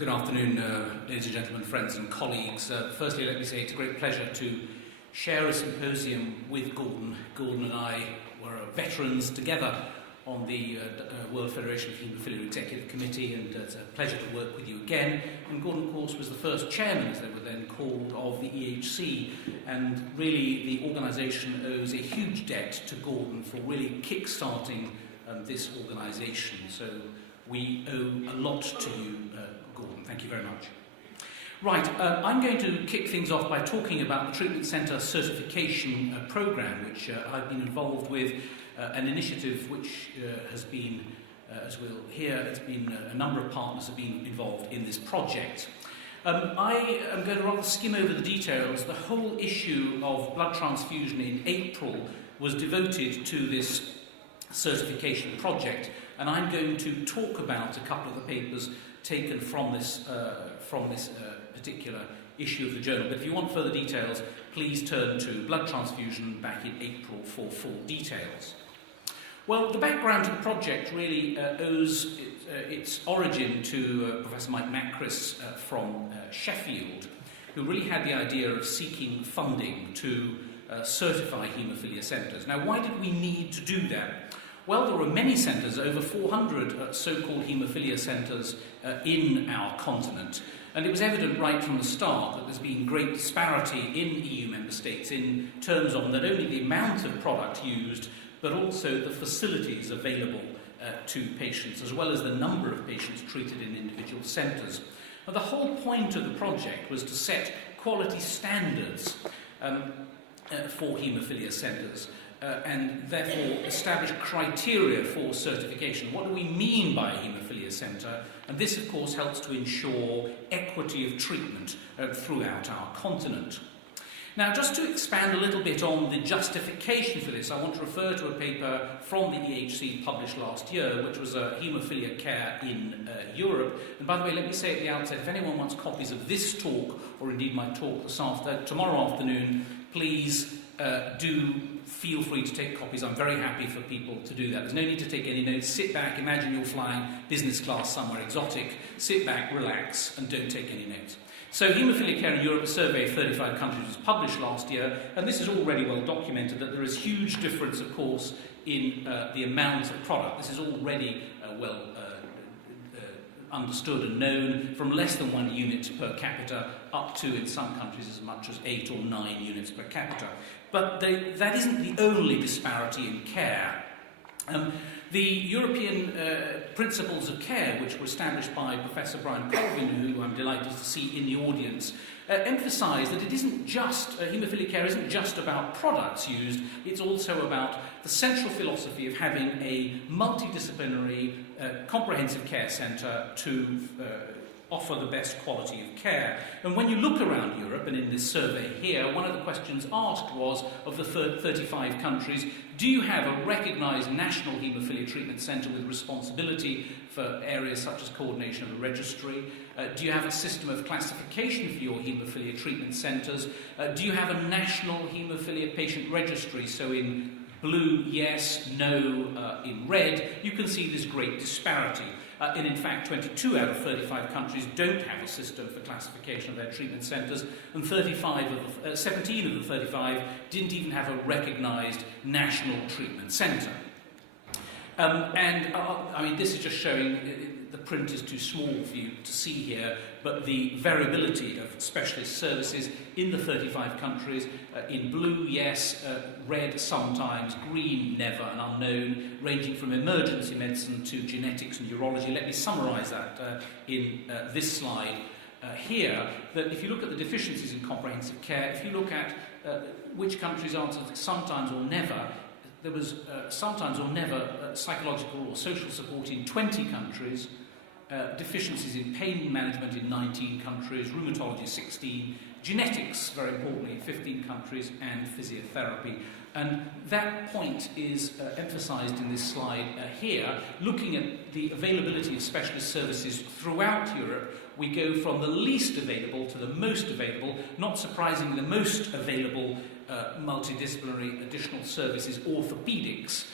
Good afternoon, ladies and gentlemen, friends and colleagues. Firstly, let me say it's a great pleasure to share a symposium with Gordon. Gordon and I were veterans together on the World Federation of Haemophilia Executive Committee, and it's a pleasure to work with you again. And Gordon, of course, was the first chairman, as they were then called, of the EHC, and really the organisation owes a huge debt to Gordon for really kick-starting this organisation. So we owe a lot to you, Gordon. Thank you very much. Right, I'm going to kick things off by talking about the Treatment Centre certification programme, which I've been involved with, an initiative which has been, as we'll hear, it's been a number of partners have been involved in this project. I am going to rather skim over the details. The whole issue of blood transfusion in April was devoted to this certification project, and I'm going to talk about a couple of the papers taken from this particular issue of the journal. But if you want further details, please turn to blood transfusion back in April for full details. Well, the background to the project really owes its origin to Professor Mike Macris from Sheffield, who really had the idea of seeking funding to certify haemophilia centres. Now, why did we need to do that? Well, there were many centres, over 400 so-called haemophilia centres in our continent, and it was evident right from the start that there's been great disparity in EU member states in terms of not only the amount of product used, but also the facilities available to patients, as well as the number of patients treated in individual centres. Now, the whole point of the project was to set quality standards for haemophilia centres, and therefore establish criteria for certification. What do we mean by a haemophilia centre? And this, of course, helps to ensure equity of treatment throughout our continent. Now, just to expand a little bit on the justification for this, I want to refer to a paper from the EHC published last year, which was Haemophilia Care in Europe. And by the way, let me say at the outset, if anyone wants copies of this talk, or indeed my talk tomorrow afternoon, please do feel free to take copies. I'm very happy for people to do that. There's no need to take any notes. Sit back, imagine you're flying business class somewhere exotic. Sit back, relax, and don't take any notes. So Haemophilia Care in Europe, a survey of 35 countries, was published last year, and this is already well documented that there is huge difference, of course, in the amount of product. This is already well understood and known, from less than 1 unit per capita up to, in some countries, as much as 8 or 9 units per capita. But that isn't the only disparity in care. The European Principles of Care, which were established by Professor Brian Colvin, who I'm delighted to see in the audience, emphasise that it isn't just, haemophilia care isn't just about products used, it's also about the central philosophy of having a multidisciplinary, comprehensive care centre to offer the best quality of care. And when you look around Europe, and in this survey here, one of the questions asked was, of the 35 countries, do you have a recognised national haemophilia treatment centre with responsibility for areas such as coordination of a registry? Do you have a system of classification for your haemophilia treatment centres? Do you have a national haemophilia patient registry? So in blue, yes, no, in red, you can see this great disparity. And in fact, 22 out of 35 countries don't have a system for classification of their treatment centres, and 17 of the 35 didn't even have a recognised national treatment centre. I mean, this is just showing, the print is too small for you to see here, but the variability of specialist services in the 35 countries, in blue, yes, red sometimes, green, never, and unknown, ranging from emergency medicine to genetics and urology. Let me summarise that in this slide here, that if you look at the deficiencies in comprehensive care, if you look at which countries answered sometimes or never, there was sometimes or never psychological or social support in 20 countries, deficiencies in pain management in 19 countries, rheumatology 16, genetics, very importantly, in 15 countries, and physiotherapy. And that point is emphasised in this slide here. Looking at the availability of specialist services throughout Europe, we go from the least available to the most available. Not surprisingly, the most available multidisciplinary additional service is orthopaedics.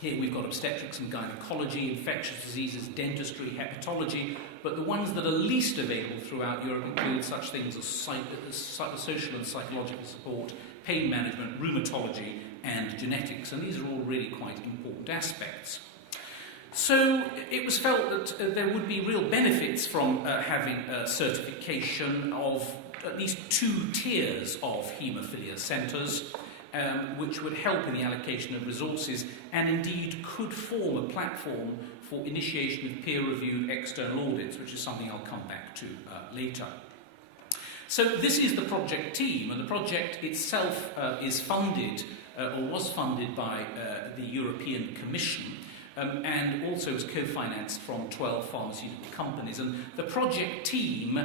Here we've got obstetrics and gynecology, infectious diseases, dentistry, hepatology, but the ones that are least available throughout Europe include such things as social and psychological support, pain management, rheumatology, and genetics, and these are all really quite important aspects. So it was felt that there would be real benefits from having a certification of at least 2 tiers of haemophilia centres, which would help in the allocation of resources and indeed could form a platform for initiation of peer-reviewed external audits, which is something I'll come back to later. So this is the project team, and the project itself is funded, or was funded by the European Commission, and also is co-financed from 12 pharmaceutical companies. And the project team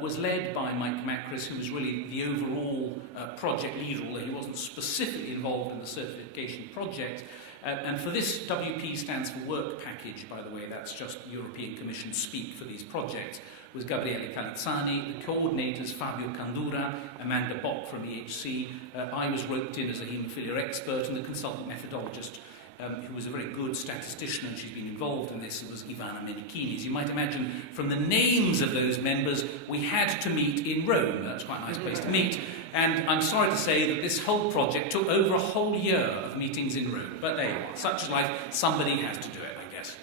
was led by Mike Macris, who was really the overall project leader, although he wasn't specifically involved in the certification project. And for this, WP stands for Work Package, by the way, that's just European Commission speak for these projects, was Gabriele Calizzani, the coordinators Fabio Candura, Amanda Bock from EHC. I was roped in as a haemophilia expert, and the consultant methodologist, who was a very good statistician, and she's been involved in this, it was Ivana Menichini. As you might imagine from the names of those members, we had to meet in Rome. That's quite a nice place to meet. And I'm sorry to say that this whole project took over a whole year of meetings in Rome. But there you are. Such is life. Somebody has to do it, I guess.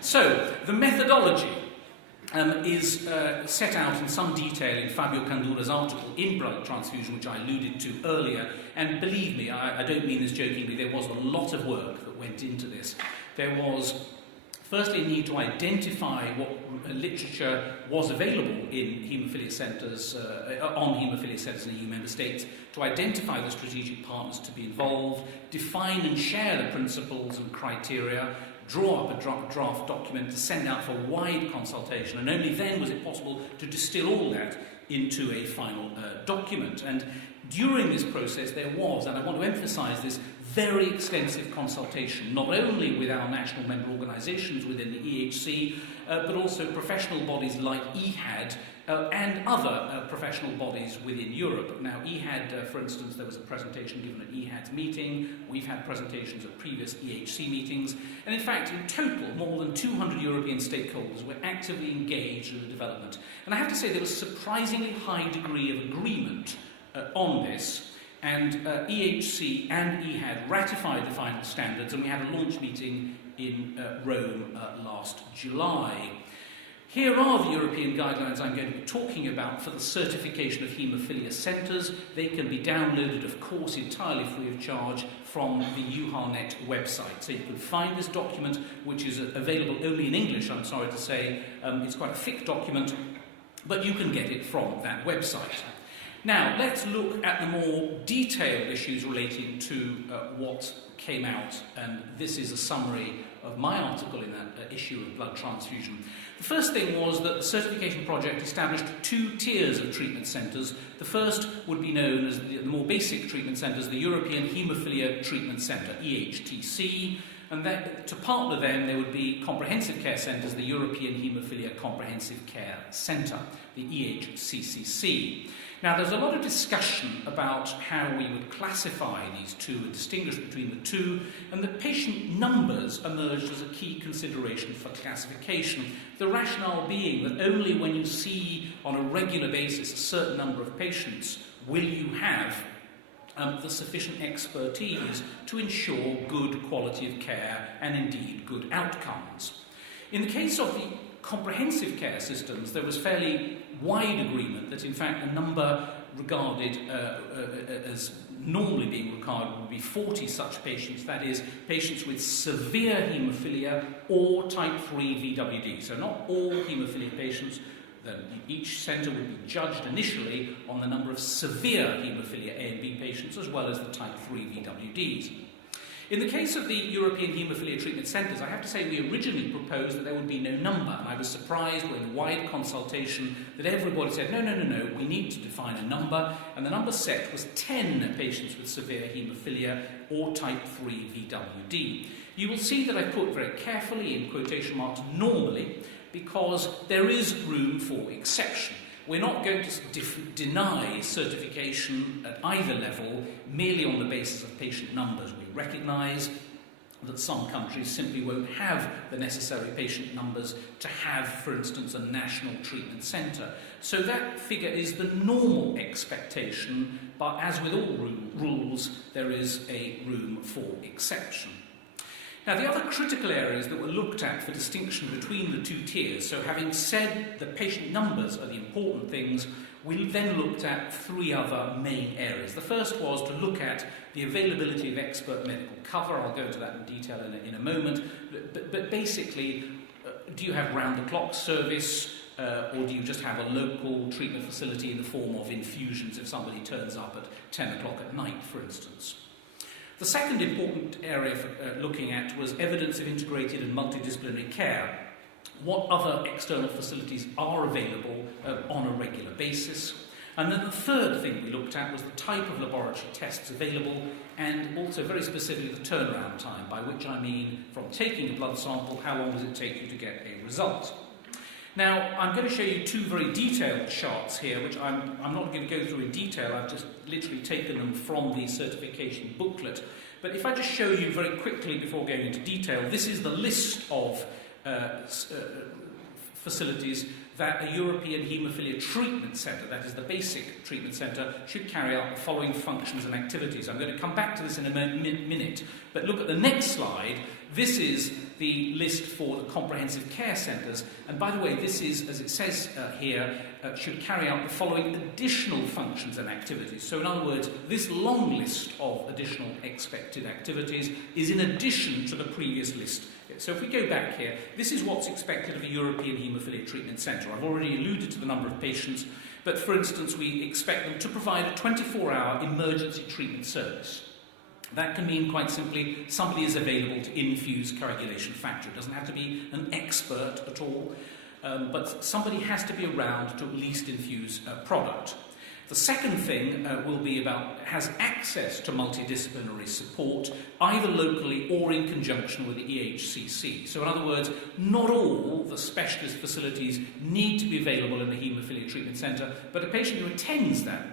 So, the methodology is set out in some detail in Fabio Candura's article in Blood Transfusion, which I alluded to earlier. And believe me, I don't mean this jokingly, there was a lot of work that went into this. There was, firstly, a need to identify what literature was available in haemophilia centres, on haemophilia centres in EU member states, to identify the strategic partners to be involved, define and share the principles and criteria, draw up a draft document to send out for wide consultation, and only then was it possible to distill all that into a final document. And during this process there was, and I want to emphasise this, very extensive consultation, not only with our national member organisations within the EHC, but also professional bodies like EHAD and other professional bodies within Europe. Now, EHAD, for instance, there was a presentation given at EHAD's meeting. We've had presentations at previous EHC meetings. And in fact, in total, more than 200 European stakeholders were actively engaged in the development. And I have to say there was a surprisingly high degree of agreement on this. And EHC and EHAD ratified the final standards, and we had a launch meeting in Rome last July. Here are the European guidelines I'm going to be talking about for the certification of haemophilia centres. They can be downloaded, of course, entirely free of charge from the EUHARNet website. So you can find this document, which is available only in English, I'm sorry to say. It's quite a thick document, but you can get it from that website. Now, let's look at the more detailed issues relating to what came out, and this is a summary of my article in that issue of Blood Transfusion. The first thing was that the certification project established 2 tiers of treatment centres. The first would be known as the more basic treatment centres, the European Haemophilia Treatment Centre, EHTC, and that, to partner them, there would be comprehensive care centres, the European Haemophilia Comprehensive Care Centre, the EHCCC. Now, there's a lot of discussion about how we would classify these two and distinguish between the two, and the patient numbers emerged as a key consideration for classification. The rationale being that only when you see on a regular basis a certain number of patients will you have the sufficient expertise to ensure good quality of care and indeed good outcomes. In the case of the comprehensive care systems, there was fairly wide agreement that in fact the number regarded as normally being required would be 40 such patients, that is, patients with severe haemophilia or type 3 VWD. So not all haemophilia patients. Each centre would be judged initially on the number of severe haemophilia A and B patients as well as the type 3 VWDs. In the case of the European Haemophilia Treatment Centres, I have to say we originally proposed that there would be no number, and I was surprised when wide consultation that everybody said, no, we need to define a number, and the number set was 10 patients with severe haemophilia or type 3 VWD. You will see that I put very carefully in quotation marks normally, because there is room for exception. We're not going to deny certification at either level merely on the basis of patient numbers. We recognise that some countries simply won't have the necessary patient numbers to have, for instance, a national treatment centre. So that figure is the normal expectation, but as with all rules, there is a room for exception. Now, the other critical areas that were looked at for distinction between the two tiers, so having said the patient numbers are the important things, we then looked at three other main areas. The first was to look at the availability of expert medical cover. I'll go into that in detail in a moment. But basically, do you have round-the-clock service, or do you just have a local treatment facility in the form of infusions if somebody turns up at 10 o'clock at night, for instance? The second important area for looking at was evidence of integrated and multidisciplinary care. What other external facilities are available on a regular basis? And then the third thing we looked at was the type of laboratory tests available, and also very specifically the turnaround time, by which I mean from taking a blood sample, how long does it take you to get a result? Now, I'm going to show you two very detailed charts here, which I'm not going to go through in detail. I've just literally taken them from the certification booklet. But if I just show you very quickly before going into detail, this is the list of facilities that a European Haemophilia Treatment Centre, that is the basic treatment centre, should carry out the following functions and activities. I'm going to come back to this in a minute, but look at the next slide. This is the list for the comprehensive care centres, and by the way, this is, as it says here, should carry out the following additional functions and activities. So in other words, this long list of additional expected activities is in addition to the previous list. So if we go back here, this is what's expected of a European Haemophilia Treatment Centre. I've already alluded to the number of patients, but for instance, we expect them to provide a 24-hour emergency treatment service. That can mean, quite simply, somebody is available to infuse coagulation factor. It doesn't have to be an expert at all, but somebody has to be around to at least infuse a product. The second thing will be about has access to multidisciplinary support, either locally or in conjunction with the EHCC. So in other words, not all the specialist facilities need to be available in the Haemophilia Treatment Centre, but a patient who attends that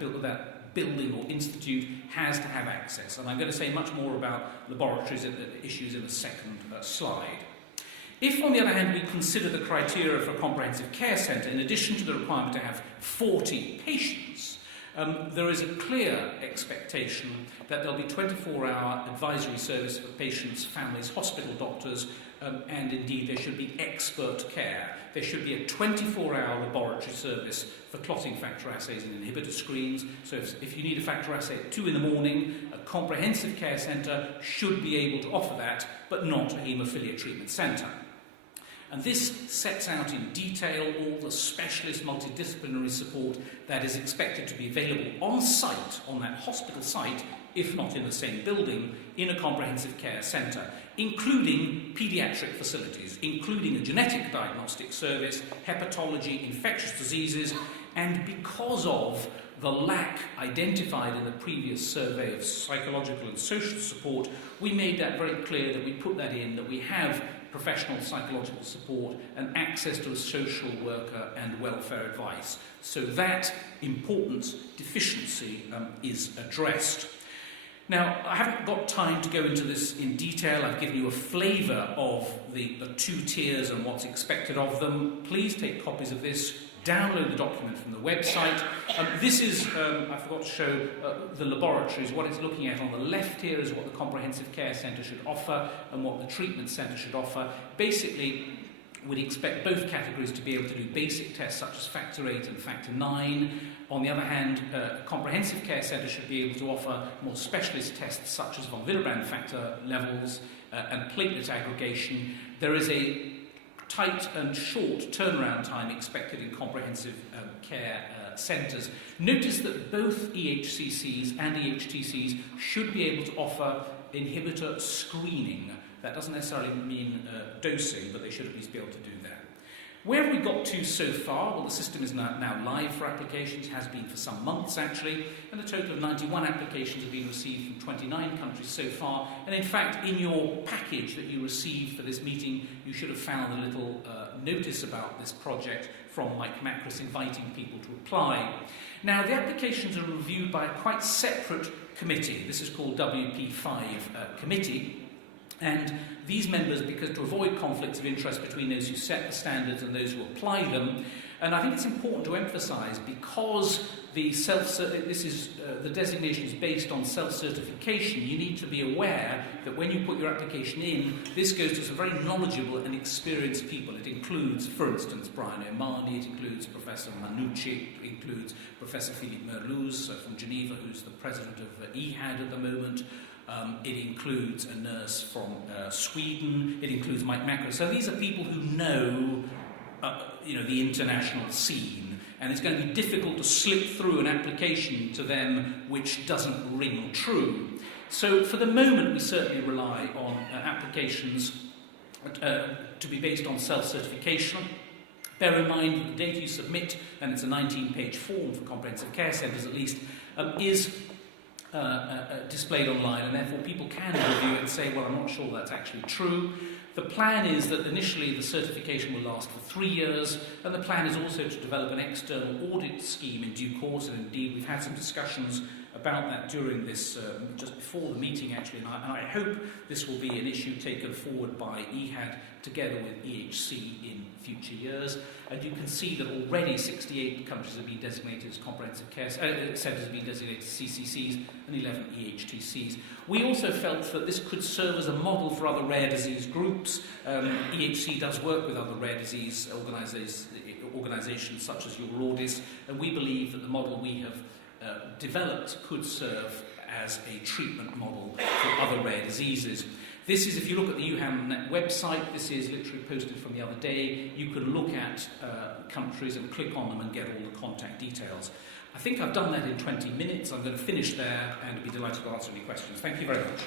building or institute has to have access. And I'm going to say much more about laboratories and issues in the second slide. If, on the other hand, we consider the criteria for a comprehensive care centre, in addition to the requirement to have 40 patients, there is a clear expectation that there'll be 24-hour advisory service for patients, families, hospital doctors, and indeed there should be expert care. There should be a 24-hour laboratory service for clotting factor assays and inhibitor screens. So if you need a factor assay at 2 in the morning, a comprehensive care centre should be able to offer that, but not a haemophilia treatment centre. And this sets out in detail all the specialist multidisciplinary support that is expected to be available on site, on that hospital site, if not in the same building, in a comprehensive care centre, including paediatric facilities, including a genetic diagnostic service, hepatology, infectious diseases, and because of the lack identified in the previous survey of psychological and social support, we made that very clear that we put that in, that we have professional psychological support and access to a social worker and welfare advice. So that important deficiency is addressed. Now, I haven't got time to go into this in detail. I've given you a flavour of the two tiers and what's expected of them. Please take copies of this. Download the document from the website. This is, I forgot to show the laboratories. What it's looking at on the left here is what the comprehensive care centre should offer and what the treatment centre should offer. Basically, we'd expect both categories to be able to do basic tests such as factor 8 and factor 9. On the other hand, a comprehensive care centre should be able to offer more specialist tests such as von Willebrand factor levels and platelet aggregation. There is a tight and short turnaround time expected in comprehensive care centres. Notice that both EHCCs and EHTCs should be able to offer inhibitor screening. That doesn't necessarily mean dosing, but they should at least be able to do that. Where have we got to so far? Well, the system is now live for applications, has been for some months actually, and a total of 91 applications have been received from 29 countries so far. And in fact, in your package that you received for this meeting, you should have found a little notice about this project from Mike Macris inviting people to apply. Now, the applications are reviewed by a quite separate committee. This is called WP5 committee. And these members, because to avoid conflicts of interest between those who set the standards and those who apply them, and I think it's important to emphasise, because the designation is based on self-certification, you need to be aware that when you put your application in, this goes to some very knowledgeable and experienced people. It includes, for instance, Brian O'Mahony, it includes Professor Manucci, it includes Professor Philippe Merluz from Geneva, who's the president of EHAD at the moment. It includes a nurse from Sweden. It includes Mike Macro. So these are people who know, the international scene, and it's going to be difficult to slip through an application to them which doesn't ring true. So for the moment, we certainly rely on applications to be based on self-certification. Bear in mind that the data you submit, and it's a 19-page form for comprehensive care centres at least, is displayed online, and therefore people can review it and say, well, I'm not sure that's actually true. The plan is that initially the certification will last for 3 years, and the plan is also to develop an external audit scheme in due course, and indeed we've had some discussions about that during this, just before the meeting actually, and I hope this will be an issue taken forward by EHAD together with EHC in future years. And you can see that already 68 countries have been designated as comprehensive care centres, have been designated as CCCs, and 11 EHTCs. We also felt that this could serve as a model for other rare disease groups. EHC does work with other rare disease organisations such as Eurordis, and we believe that the model we have developed could serve as a treatment model for other rare diseases. This is, if you look at the UHAMNet website, this is literally posted from the other day. You can look at countries and click on them and get all the contact details. I think I've done that in 20 minutes. I'm going to finish there and be delighted to answer any questions. Thank you very much.